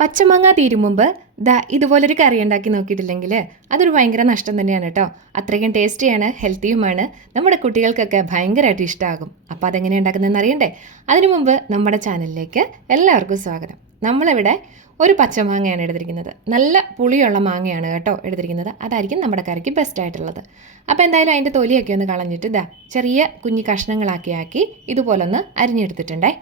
പച്ചമാങ്ങ തീരും മുമ്പ് ഇതുപോലൊരു കറി ഉണ്ടാക്കി നോക്കിയിട്ടില്ലെങ്കിൽ അതൊരു ഭയങ്കര നഷ്ടം തന്നെയാണ് കേട്ടോ. അത്രയ്ക്കും ടേസ്റ്റിയാണ്, ഹെൽത്തിയുമാണ്. നമ്മുടെ കുട്ടികൾക്കൊക്കെ ഭയങ്കരമായിട്ട് ഇഷ്ടമാകും. അപ്പോൾ അതെങ്ങനെ ഉണ്ടാക്കുന്നതെന്ന് അറിയണ്ടേ? അതിനു മുമ്പ് നമ്മുടെ ചാനലിലേക്ക് എല്ലാവർക്കും സ്വാഗതം. നമ്മളിവിടെ ഒരു പച്ചമാങ്ങയാണ് എടുത്തിരിക്കുന്നത്. നല്ല പുളിയുള്ള മാങ്ങയാണ് കേട്ടോ എടുത്തിരിക്കുന്നത്. അതായിരിക്കും നമ്മുടെ കറിക്ക് ബെസ്റ്റ് ആയിട്ടുള്ളത്. അപ്പോൾ എന്തായാലും അതിൻ്റെ തൊലിയൊക്കെ ഒന്ന് കളഞ്ഞിട്ട് ചെറിയ കുഞ്ഞി കഷ്ണങ്ങളാക്കി ഇതുപോലൊന്ന് അരിഞ്ഞെടുത്തിട്ടുണ്ടേ.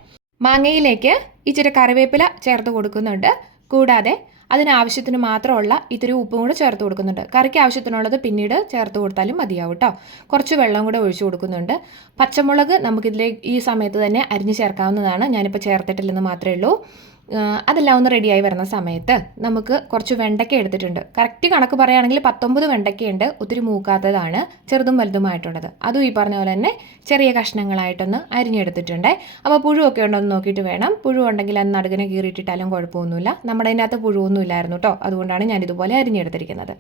മാങ്ങയിലേക്ക് ഇച്ചിരി കറിവേപ്പില ചേർത്ത് കൊടുക്കുന്നുണ്ട്. കൂടാതെ അതിനാവശ്യത്തിന് മാത്രമുള്ള ഇത്തിരി ഉപ്പും കൂടെ ചേർത്ത് കൊടുക്കുന്നുണ്ട്. കറിക്ക് ആവശ്യത്തിനുള്ളത് പിന്നീട് ചേർത്ത് കൊടുത്താലും മതിയാവും കേട്ടോ. കുറച്ച് വെള്ളം കൂടെ ഒഴിച്ചു കൊടുക്കുന്നുണ്ട്. പച്ചമുളക് നമുക്കിതിലേക്ക് ഈ സമയത്ത് തന്നെ അരിഞ്ഞ് ചേർക്കാവുന്നതാണ്. ഞാനിപ്പോൾ ചേർത്തിട്ടില്ലെന്ന് മാത്രമേ ഉള്ളൂ. അതെല്ലാം ഒന്ന് റെഡിയായി വരുന്ന സമയത്ത് നമുക്ക് കുറച്ച് വെണ്ടയ്ക്ക എടുത്തിട്ടുണ്ട്. കറക്റ്റ് കണക്ക് പറയുകയാണെങ്കിൽ 19 വെണ്ടയ്ക്കയുണ്ട്. ഒത്തിരി മൂക്കാത്തതാണ്, ചെറുതും വലുതുമായിട്ടുള്ളത്. അതും ഈ പറഞ്ഞ പോലെ തന്നെ ചെറിയ കഷ്ണങ്ങളായിട്ടൊന്ന് അരിഞ്ഞെടുത്തിട്ടുണ്ട്. അപ്പോൾ പുഴുവൊക്കെ ഉണ്ടോയെന്ന് നോക്കിയിട്ട് വേണം. പുഴു ഉണ്ടെങ്കിൽ അത് നടുകിനെ കീറിയിട്ടിട്ടാലും കുഴപ്പമൊന്നുമില്ല. നമ്മുടെ അതിനകത്ത് പുഴുവൊന്നും ഇല്ലായിരുന്നു കേട്ടോ. അതുകൊണ്ടാണ് ഞാനിതുപോലെ അരിഞ്ഞെടുത്തിരിക്കുന്നത്.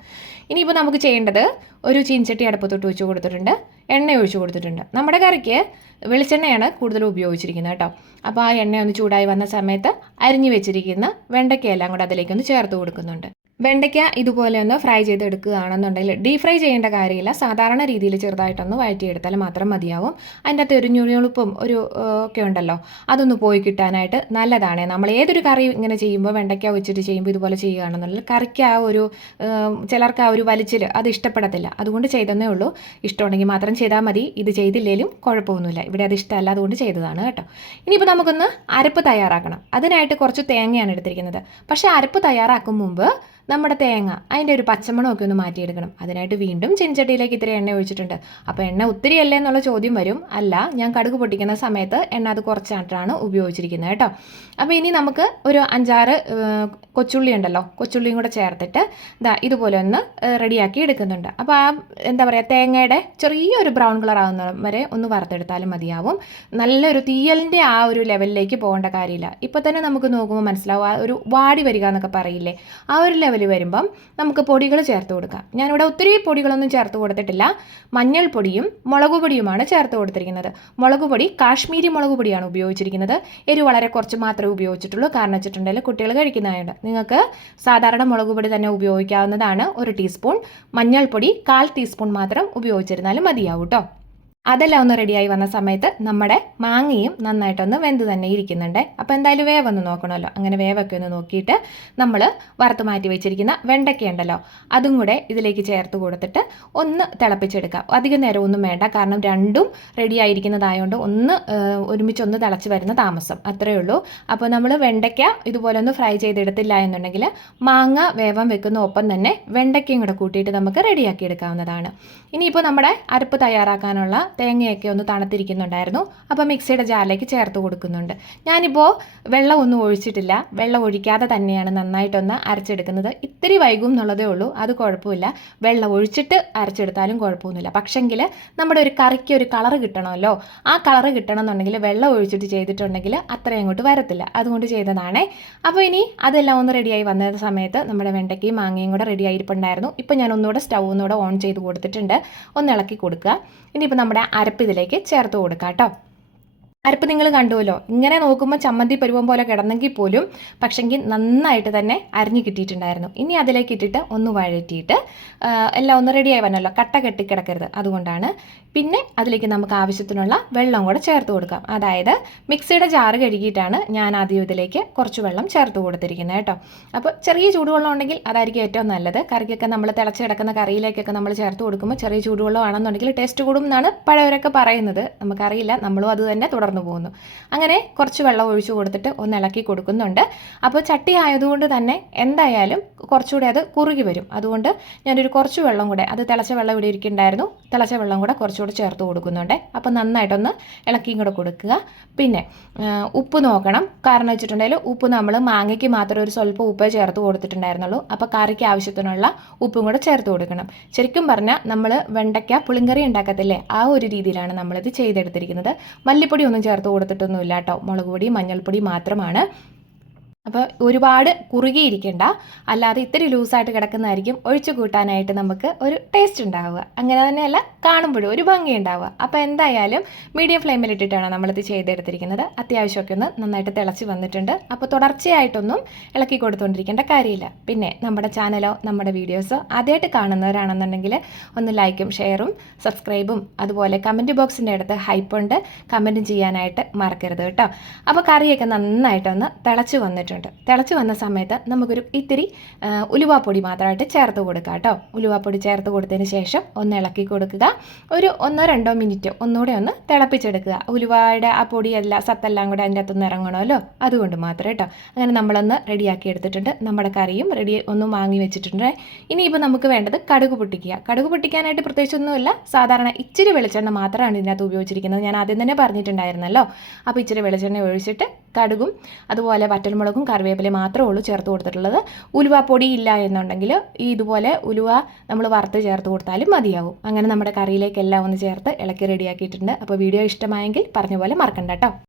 ഇനിയിപ്പോൾ നമുക്ക് ചെയ്യേണ്ടത്, ഒരു ചീൻചട്ടി അടുപ്പത്തോട്ട് വെച്ച് കൊടുത്തിട്ടുണ്ട്, എണ്ണ ഒഴിച്ച് കൊടുത്തിട്ടുണ്ട്. നമ്മുടെ കറിക്ക് വെളിച്ചെണ്ണയാണ് കൂടുതൽ ഉപയോഗിച്ചിരിക്കുന്നത് കേട്ടോ. അപ്പോൾ ആ എണ്ണ ഒന്ന് ചൂടായി വന്ന സമയത്ത് അരിഞ്ഞു വെച്ചിരിക്കുന്ന വെണ്ടയ്ക്കയെല്ലാം കൂടെ അതിലേക്കൊന്ന് ചേർത്ത് കൊടുക്കുന്നുണ്ട്. വെണ്ടയ്ക്ക ഇതുപോലെ ഒന്ന് ഫ്രൈ ചെയ്തെടുക്കുകയാണെന്നുണ്ടെങ്കിൽ ഡീപ് ഫ്രൈ ചെയ്യേണ്ട കാര്യമില്ല. സാധാരണ രീതിയിൽ ചെറുതായിട്ടൊന്ന് വഴറ്റിയെടുത്താൽ മാത്രം മതിയാവും. അതിൻ്റെ അകത്ത് ഒരു ഞുളിപ്പും ഒക്കെ ഉണ്ടല്ലോ, അതൊന്ന് പോയി കിട്ടാനായിട്ട് നല്ലതാണ്. നമ്മൾ ഏതൊരു കറി ഇങ്ങനെ ചെയ്യുമ്പോൾ വെണ്ടയ്ക്ക വെച്ചിട്ട് ചെയ്യുമ്പോൾ ഇതുപോലെ ചെയ്യുകയാണെന്നുണ്ടെങ്കിൽ കറിക്ക് ചിലർക്ക് ആ ഒരു വലിച്ചിൽ അത് ഇഷ്ടപ്പെടത്തില്ല. അതുകൊണ്ട് ചെയ്തെന്നേ ഉള്ളൂ. ഇഷ്ടമുണ്ടെങ്കിൽ മാത്രം ചെയ്താൽ മതി. ഇത് ചെയ്തില്ലെങ്കിലും കുഴപ്പമൊന്നുമില്ല. ഇവിടെ അത് ഇഷ്ടമല്ല, അതുകൊണ്ട് ചെയ്തതാണ് കേട്ടോ. ഇനിയിപ്പോൾ നമുക്കൊന്ന് അരപ്പ് തയ്യാറാക്കണം. അതിനായിട്ട് കുറച്ച് തേങ്ങയാണ് എടുത്തിരിക്കുന്നത്. പക്ഷേ അരപ്പ് തയ്യാറാക്കും മുമ്പ് നമ്മുടെ തേങ്ങ അതിൻ്റെ ഒരു പച്ചമണമൊക്കെ ഒന്ന് മാറ്റിയെടുക്കണം. അതിനായിട്ട് വീണ്ടും ചീനച്ചട്ടിയിലേക്ക് ഇത്തിരി എണ്ണ ഒഴിച്ചിട്ടുണ്ട്. അപ്പോൾ എണ്ണ ഒത്തിരി അല്ലേ എന്നുള്ള ചോദ്യം വരും. അല്ല, ഞാൻ കടുക് പൊട്ടിക്കുന്ന സമയത്ത് എണ്ണ അത് കുറച്ചായിട്ടാണ് ഉപയോഗിച്ചിരിക്കുന്നത് കേട്ടോ. അപ്പോൾ ഇനി നമുക്ക് ഒരു 5-6 കൊച്ചുള്ളി ഉണ്ടല്ലോ, കൊച്ചുള്ളിയും കൂടെ ചേർത്തിട്ട് ഇതുപോലെ ഒന്ന് റെഡിയാക്കി എടുക്കുന്നുണ്ട്. അപ്പോൾ എന്താ പറയുക, തേങ്ങയുടെ ചെറിയൊരു ബ്രൗൺ കളർ ആകുന്ന വരെ ഒന്ന് വറുത്തെടുത്താലും മതിയാവും. നല്ലൊരു തീയലിൻ്റെ ആ ഒരു ലെവലിലേക്ക് പോകേണ്ട കാര്യമില്ല. ഇപ്പോൾ തന്നെ നമുക്ക് നോക്കുമ്പോൾ മനസ്സിലാവും, ആ ഒരു വാടി വരിക എന്നൊക്കെ പറയില്ലേ, ആ ഒരു ലെവൽ വരുമ്പം നമുക്ക് പൊടികൾ ചേർത്ത് കൊടുക്കാം. ഞാനിവിടെ ഒത്തിരി പൊടികളൊന്നും ചേർത്ത് കൊടുത്തിട്ടില്ല. മഞ്ഞൾപ്പൊടിയും മുളക് പൊടിയുമാണ് ചേർത്ത് കൊടുത്തിരിക്കുന്നത്. മുളക് പൊടി കാശ്മീരി മുളക് പൊടിയാണ് ഉപയോഗിച്ചിരിക്കുന്നത്. എരിവ് വളരെ കുറച്ച് മാത്രമേ ഉപയോഗിച്ചിട്ടുള്ളൂ. കാരണം വെച്ചിട്ടുണ്ടെങ്കിൽ കുട്ടികൾ കഴിക്കുന്നതായുണ്ട്. നിങ്ങൾക്ക് സാധാരണ മുളക് പൊടി തന്നെ ഉപയോഗിക്കാവുന്നതാണ്. 1 ടീസ്പൂൺ മഞ്ഞൾപ്പൊടി 1/4 ടീസ്പൂൺ മാത്രം ഉപയോഗിച്ചിരുന്നാലും മതിയാവും കേട്ടോ. അതെല്ലാം ഒന്ന് റെഡിയായി വന്ന സമയത്ത് നമ്മുടെ മാങ്ങയും നന്നായിട്ടൊന്ന് വെന്ത് തന്നെ ഇരിക്കുന്നുണ്ട്. അപ്പോൾ എന്തായാലും വേവൊന്ന് നോക്കണമല്ലോ. അങ്ങനെ വേവൊക്കെ ഒന്ന് നോക്കിയിട്ട് നമ്മൾ വറുത്ത് മാറ്റി വെച്ചിരിക്കുന്ന വെണ്ടയ്ക്ക ഉണ്ടല്ലോ, അതും കൂടെ ഇതിലേക്ക് ചേർത്ത് കൊടുത്തിട്ട് ഒന്ന് തിളപ്പിച്ചെടുക്കാം. അധികം നേരം ഒന്നും വേണ്ട, കാരണം രണ്ടും റെഡി ആയിരിക്കുന്നതായതുകൊണ്ട് ഒരുമിച്ചൊന്ന് തിളച്ച് വരുന്ന താമസം അത്രയേ ഉള്ളൂ. അപ്പോൾ നമ്മൾ വെണ്ടയ്ക്ക ഇതുപോലെ ഒന്ന് ഫ്രൈ ചെയ്തെടുത്തില്ല എന്നുണ്ടെങ്കിൽ മാങ്ങ വേവാൻ വെക്കുന്ന ഒപ്പം തന്നെ വെണ്ടയ്ക്കയും കൂടെ കൂട്ടിയിട്ട് നമുക്ക് റെഡിയാക്കി എടുക്കാവുന്നതാണ്. ഇനിയിപ്പോൾ നമ്മുടെ അരപ്പ് തയ്യാറാക്കാനുള്ള തേങ്ങയൊക്കെ ഒന്ന് തണുത്തിരിക്കുന്നുണ്ടായിരുന്നു. അപ്പോൾ മിക്സിയുടെ ജാറിലേക്ക് ചേർത്ത് കൊടുക്കുന്നുണ്ട്. ഞാനിപ്പോൾ വെള്ളമൊന്നും ഒഴിച്ചിട്ടില്ല. വെള്ളം ഒഴിക്കാതെ തന്നെയാണ് നന്നായിട്ടൊന്ന് അരച്ചെടുക്കുന്നത്. ഇത്തിരി വൈകും എന്നുള്ളതേ ഉള്ളൂ, അത് കുഴപ്പമില്ല. വെള്ളം ഒഴിച്ചിട്ട് അരച്ചെടുത്താലും കുഴപ്പമൊന്നുമില്ല. പക്ഷെങ്കിൽ നമ്മുടെ ഒരു കറിക്ക് ഒരു കളറ് കിട്ടണമല്ലോ. ആ കളറ് കിട്ടണം എന്നുണ്ടെങ്കിൽ വെള്ളം ഒഴിച്ചിട്ട് ചെയ്തിട്ടുണ്ടെങ്കിൽ അത്രയും അങ്ങോട്ട് വരത്തില്ല. അതുകൊണ്ട് ചെയ്തതാണേ. അപ്പോൾ ഇനി അതെല്ലാം ഒന്ന് റെഡിയായി വന്ന സമയത്ത് നമ്മുടെ വെണ്ടയ്ക്കയും മാങ്ങയും കൂടെ റെഡിയായിരിപ്പുണ്ടായിരുന്നു. ഇപ്പോൾ ഞാൻ ഒന്നുകൂടെ സ്റ്റൗ ഒന്നുകൂടെ ഓൺ ചെയ്ത് കൊടുത്തിട്ടുണ്ട്. ഒന്ന് ഇളക്കി കൊടുക്കുക. ഇനിയിപ്പോൾ നമ്മുടെ അരപ്പ് ഇതിലേക്ക് ചേർത്ത് കൊടുക്കാം കേട്ടോ. അരപ്പ് നിങ്ങൾ കണ്ടുവല്ലോ, ഇങ്ങനെ നോക്കുമ്പോൾ ചമ്മന്തി പരുവം പോലെ കിടന്നെങ്കിൽ പോലും പക്ഷെങ്കിൽ നന്നായിട്ട് തന്നെ അരിഞ്ഞ് കിട്ടിയിട്ടുണ്ടായിരുന്നു. ഇനി അതിലേക്ക് ഇട്ടിട്ട് ഒന്ന് വഴറ്റിയിട്ട് എല്ലാം ഒന്ന് റെഡിയായി വന്നല്ലോ, കട്ട കെട്ടിക്കിടക്കരുത്. അതുകൊണ്ടാണ്. പിന്നെ അതിലേക്ക് നമുക്ക് ആവശ്യത്തിനുള്ള വെള്ളം കൂടെ ചേർത്ത് കൊടുക്കാം. അതായത് മിക്സിയുടെ ജാറ് കഴുകിയിട്ടാണ് ഞാൻ ആദ്യം ഇതിലേക്ക് കുറച്ച് വെള്ളം ചേർത്ത് കൊടുത്തിരിക്കുന്നത് കേട്ടോ. അപ്പോൾ ചെറിയ ചൂടുവെള്ളം ഉണ്ടെങ്കിൽ അതായിരിക്കും ഏറ്റവും നല്ലത്. കറിക്കൊക്കെ നമ്മൾ തിളച്ച് കിടക്കുന്ന കറിയിലേക്കൊക്കെ നമ്മൾ ചേർത്ത് കൊടുക്കുമ്പോൾ ചെറിയ ചൂടുവെള്ളം ആണെന്നുണ്ടെങ്കിൽ ടേസ്റ്റ് കൂടും എന്നാണ് പഴയവരൊക്കെ പറയുന്നത്. നമുക്കറിയില്ല, നമ്മളും അത് തന്നെ തുടർന്ന് പോകുന്നു. അങ്ങനെ കുറച്ച് വെള്ളം ഒഴിച്ചു കൊടുത്തിട്ട് ഒന്ന് ഇളക്കി കൊടുക്കുന്നുണ്ട്. അപ്പോൾ ചട്ടി ആയതുകൊണ്ട് തന്നെ എന്തായാലും കുറച്ചുകൂടെ അത് കുറുകി വരും. അതുകൊണ്ട് ഞാനൊരു കുറച്ച് വെള്ളം കൂടെ, അത് തിളച്ച വെള്ളം ഇവിടെ ഇരിക്കുന്നുണ്ടായിരുന്നു, തിളച്ച വെള്ളം കൂടെ കുറച്ചുകൂടെ ചേർത്ത് കൊടുക്കുന്നുണ്ട്. അപ്പോൾ നന്നായിട്ടൊന്ന് ഇളക്കിയും കൂടെ കൊടുക്കുക. പിന്നെ ഉപ്പ് നോക്കണം. കാരണം വെച്ചിട്ടുണ്ടെങ്കിൽ ഉപ്പ് നമ്മൾ മാങ്ങയ്ക്ക് മാത്രം ഒരു സ്വല്പം ഉപ്പേ ചേർത്ത് കൊടുത്തിട്ടുണ്ടായിരുന്നുള്ളൂ. അപ്പോൾ കറിക്ക് ആവശ്യത്തിനുള്ള ഉപ്പും കൂടെ ചേർത്ത് കൊടുക്കണം. ശരിക്കും പറഞ്ഞാൽ നമ്മൾ വെണ്ടയ്ക്ക പുളിങ്കറി ഉണ്ടാക്കത്തില്ലേ, ആ ഒരു രീതിയിലാണ് നമ്മളിത് ചെയ്തെടുത്തിരിക്കുന്നത്. മല്ലിപ്പൊടി ഒന്നും ചേർത്ത് കൊടുത്തിട്ടൊന്നുമില്ല കേട്ടോ. മുളക് പൊടി മഞ്ഞൾപ്പൊടി മാത്രമാണ്. അപ്പോൾ ഒരുപാട് കുറുകിയിരിക്കേണ്ട, അല്ലാതെ ഇത്തിരി ലൂസായിട്ട് കിടക്കുന്നതായിരിക്കും ഒഴിച്ചു കൂട്ടാനായിട്ട് നമുക്ക് ഒരു ടേസ്റ്റ് ഉണ്ടാവുക. അങ്ങനെ തന്നെയല്ല കാണുമ്പോഴും ഒരു ഭംഗി ഉണ്ടാവുക. അപ്പോൾ എന്തായാലും മീഡിയം ഫ്ലെയിമിലിട്ടിട്ടാണ് നമ്മളിത് ചെയ്തെടുത്തിരിക്കുന്നത്. അത്യാവശ്യമൊക്കെ ഒന്ന് നന്നായിട്ട് തിളച്ച് വന്നിട്ടുണ്ട്. അപ്പോൾ തുടർച്ചയായിട്ടൊന്നും ഇളക്കി കൊടുത്തുകൊണ്ടിരിക്കേണ്ട കാര്യമില്ല. പിന്നെ നമ്മുടെ ചാനലോ നമ്മുടെ വീഡിയോസോ ആദ്യമായിട്ട് കാണുന്നവരാണെന്നുണ്ടെങ്കിൽ ഒന്ന് ലൈക്കും ഷെയറും സബ്സ്ക്രൈബും അതുപോലെ കമൻറ്റ് ബോക്സിൻ്റെ അടുത്ത് ഹൈപ്പുണ്ട് കമൻറ്റും ചെയ്യാനായിട്ട് മറക്കരുത് കേട്ടോ. അപ്പോൾ കറിയൊക്കെ നന്നായിട്ടൊന്ന് തിളച്ച് വന്നിട്ടുണ്ട്. തിളച്ച് വന്ന സമയത്ത് നമുക്കൊരു ഇത്തിരി ഉലുവാപ്പൊടി മാത്രമായിട്ട് ചേർത്ത് കൊടുക്കുക കേട്ടോ. ഉലുവാപ്പൊടി ചേർത്ത് കൊടുത്തതിന് ശേഷം ഒന്ന് ഇളക്കി കൊടുക്കുക. ഒരു 1-2 മിനിറ്റ് ഒന്നുകൂടെ ഒന്ന് തിളപ്പിച്ചെടുക്കുക. ഉലുവയുടെ ആ പൊടിയെല്ലാം സത്തെല്ലാം കൂടെ അതിൻ്റെ അകത്തുനിന്ന് ഇറങ്ങണമല്ലോ, അതുകൊണ്ട് മാത്രം കേട്ടോ. അങ്ങനെ നമ്മളൊന്ന് റെഡിയാക്കി എടുത്തിട്ടുണ്ട്. നമ്മുടെ കറിയും റെഡി ഒന്നും വാങ്ങി വെച്ചിട്ടുണ്ട്. ഇനിയിപ്പോൾ നമുക്ക് വേണ്ടത് കടുക് പൊട്ടിക്കുക. കടുക് പൊട്ടിക്കാനായിട്ട് പ്രത്യേകിച്ചൊന്നുമില്ല, സാധാരണ ഇച്ചിരി വെളിച്ചെണ്ണ മാത്രമാണ് ഇതിനകത്ത് ഉപയോഗിച്ചിരിക്കുന്നത്. ഞാൻ ആദ്യം തന്നെ പറഞ്ഞിട്ടുണ്ടായിരുന്നല്ലോ. അപ്പോൾ ഇച്ചിരി വെളിച്ചെണ്ണ ഒഴിച്ചിട്ട് കടുകും അതുപോലെ വറ്റൽമുളകും കറിവേപ്പില മാത്രമേ ഉള്ളൂ ചേർത്ത് കൊടുത്തിട്ടുള്ളത്. ഉലുവാപ്പൊടി ഇല്ല എന്നുണ്ടെങ്കിൽ ഇതുപോലെ ഉലുവ നമ്മൾ വറുത്ത് ചേർത്ത് കൊടുത്താലും മതിയാവും. അങ്ങനെ നമ്മുടെ കറിയിലേക്ക് എല്ലാം ഒന്ന് ചേർത്ത് ഇളക്കി റെഡിയാക്കിയിട്ടുണ്ട്. അപ്പോൾ വീഡിയോ ഇഷ്ടമായെങ്കിൽ പറഞ്ഞ പോലെ മറക്കണ്ട കേട്ടോ.